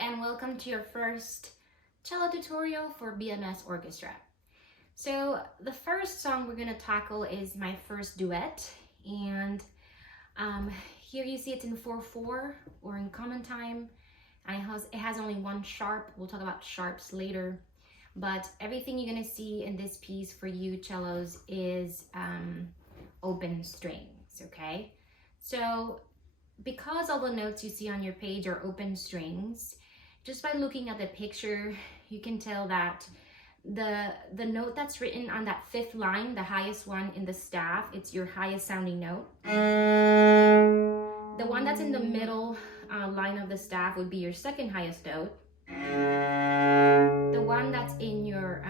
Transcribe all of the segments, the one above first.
and welcome to your first cello tutorial for BMS Orchestra. So the first song we're going to tackle is my first duet, and here you see it's in 4/4 or in common time, and it has only one sharp. We'll talk about sharps later, but everything you're going to see in this piece for you cellos is open strings, okay? So because all the notes you see on your page are open strings, just by looking at the picture, you can tell that the note that's written on that fifth line, the highest one in the staff, it's your highest sounding note. The one that's in the middle line of the staff would be your second highest note. The one that's in your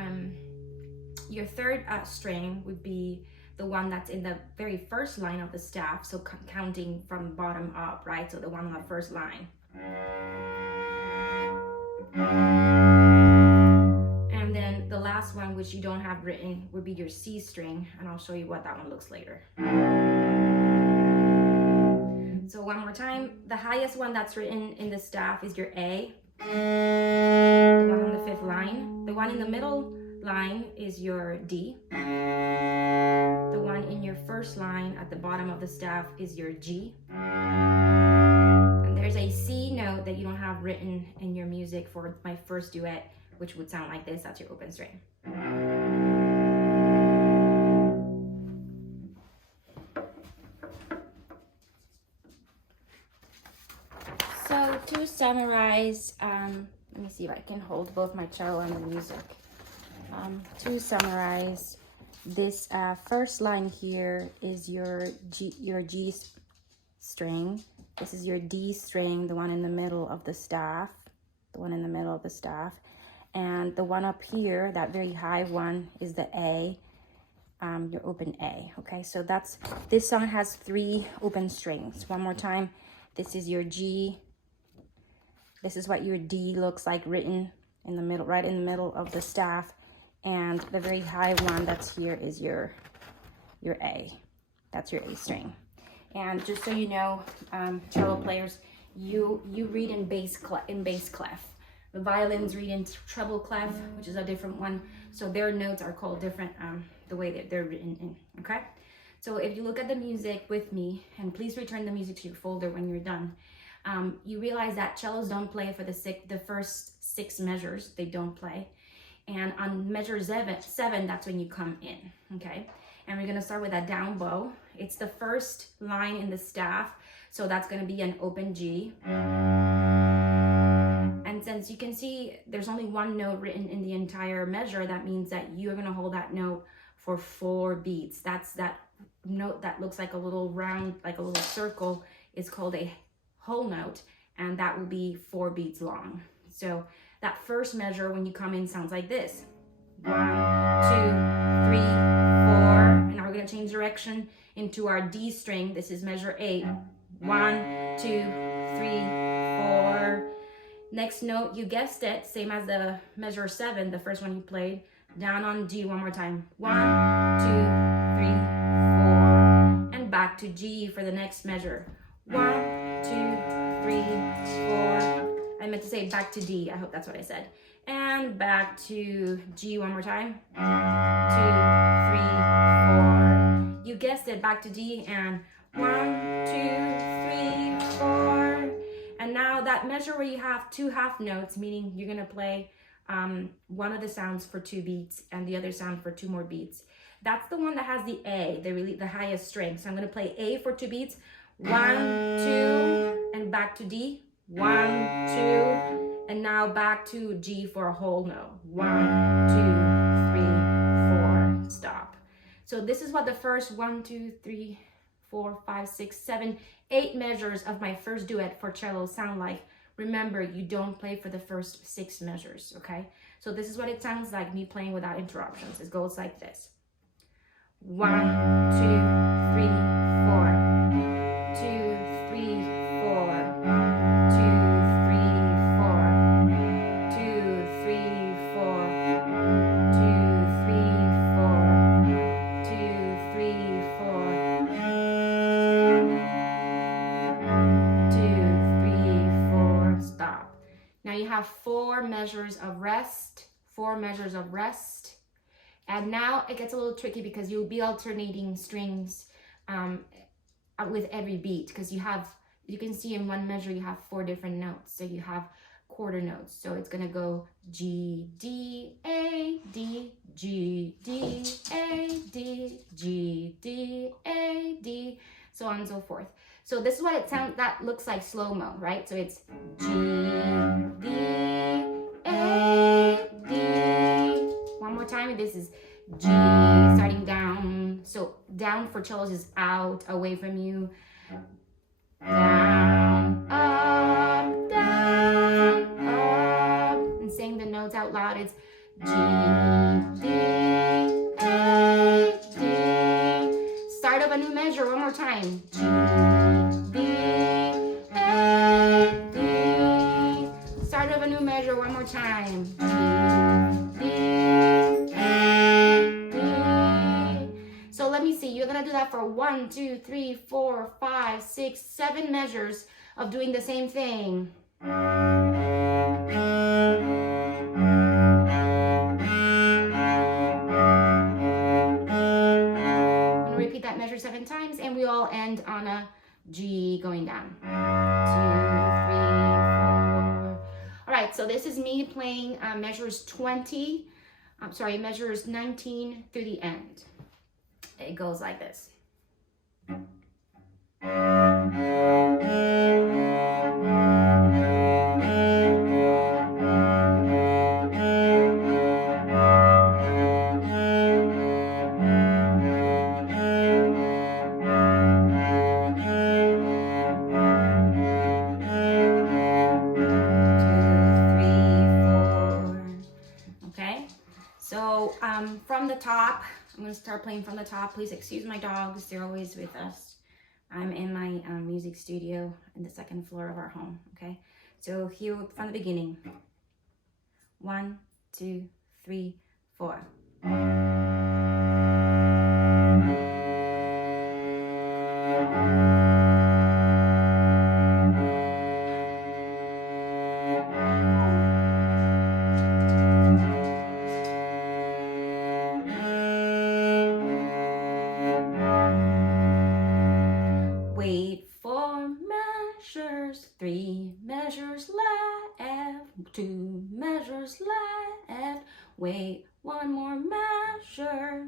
third string would be the one that's in the very first line of the staff, so counting from bottom up, right? So the one on the first line. And then the last one, which you don't have written, would be your C string, and I'll show you what that one looks later. So one more time, the highest one that's written in the staff is your A, the one on the fifth line. The one in the middle line is your D. The one in your first line at the bottom of the staff is your G. And there's a C note that you don't have written in your music for my first duet, which would sound like this. That's your open string. So to summarize, let me see if I can hold both my cello and the music. To summarize, this first line here is your G string. This is your D string, the one in the middle of the staff, and the one up here, that very high one, is the A, your open A. Okay, so this song has 3 open strings. One more time, this is your G. This is what your D looks like written in the middle, right in the middle of the staff. And the very high one that's here is your A. That's your A string. And just so you know, cello players, you read in bass clef. The violins read in treble clef, which is a different one. So their notes are called different the way that they're written in. Okay. So if you look at the music with me, and please return the music to your folder when you're done, you realize that cellos don't play for the first 6 measures. They don't play. And on measure 7, that's when you come in, okay? And we're gonna start with a down bow. It's the first line in the staff, so that's gonna be an open G. And since you can see there's only one note written in the entire measure, that means that you're gonna hold that note for 4 beats. That's that note that looks like a little round, like a little circle, is called a whole note, and that will be 4 beats long. So that first measure when you come in sounds like this. 1, 2, 3, 4. And now we're gonna change direction into our D string. This is measure 8. 1, 2, 3, 4. Next note, you guessed it, same as the measure 7, the first one you played. Down on G one more time. 1, 2, 3, 4. And back to G for the next measure. 1, 2, 3, 4. I meant to say back to D. I hope that's what I said. And back to G one more time. 2, 3, 4. You guessed it, back to D, and 1, 2, 3, 4. And now that measure where you have 2 half notes, meaning you're gonna play one of the sounds for 2 beats and the other sound for 2 more beats. That's the one that has the A, the highest string. So I'm gonna play A for 2 beats. 1, 2, and back to D. 1, 2, and now back to G for a whole note. 1, 2, 3, 4, stop. So this is what the first 1, 2, 3, 4, 5, 6, 7, 8 measures of my first duet for cello sound like. Remember, you don't play for the first 6 measures, okay? So this is what it sounds like, me playing without interruptions. It goes like this. 1, 2, 3, 4. 2, 3, 4. 2, 3, 4. 2, 3, 4. 2, 3, 4. 2, 3, 4. 2, 3, 4. Stop. Now you have 4 measures of rest, 4 measures of rest. And now it gets a little tricky because you'll be alternating strings with every beat, because you can see in one measure you have 4 different notes. So you have quarter notes. So it's gonna go G, D, A, D, G, D, A, D, G, D, A, D, so on and so forth. So this is what that looks like slow-mo, right? So it's G, D, A, D. One more time, this is G, starting down. So down for cellos is out, away from you. Down, up, down, up. And saying the notes out loud, it's G, D, A, D. Start of a new measure, one more time. G, D, A, D. Start of a new measure, one more time. G, D, A, D. So let me see, you're gonna do that for 1, 2, 3, 4, 5, 6, 7 measures of doing the same thing. I'm gonna repeat that measure 7 times, and we all end on a G going down. 2, 3, 4. All right, so this is me playing measures 19 through the end. It goes like this. From the top, I'm going to start playing from the top. Please excuse my dogs. They're always with us. I'm in my music studio in the 2nd floor of our home, okay? So here from the beginning. 1, 2, 3, 4. Wait for measures, 3 measures left, 2 measures left, wait 1 more measure.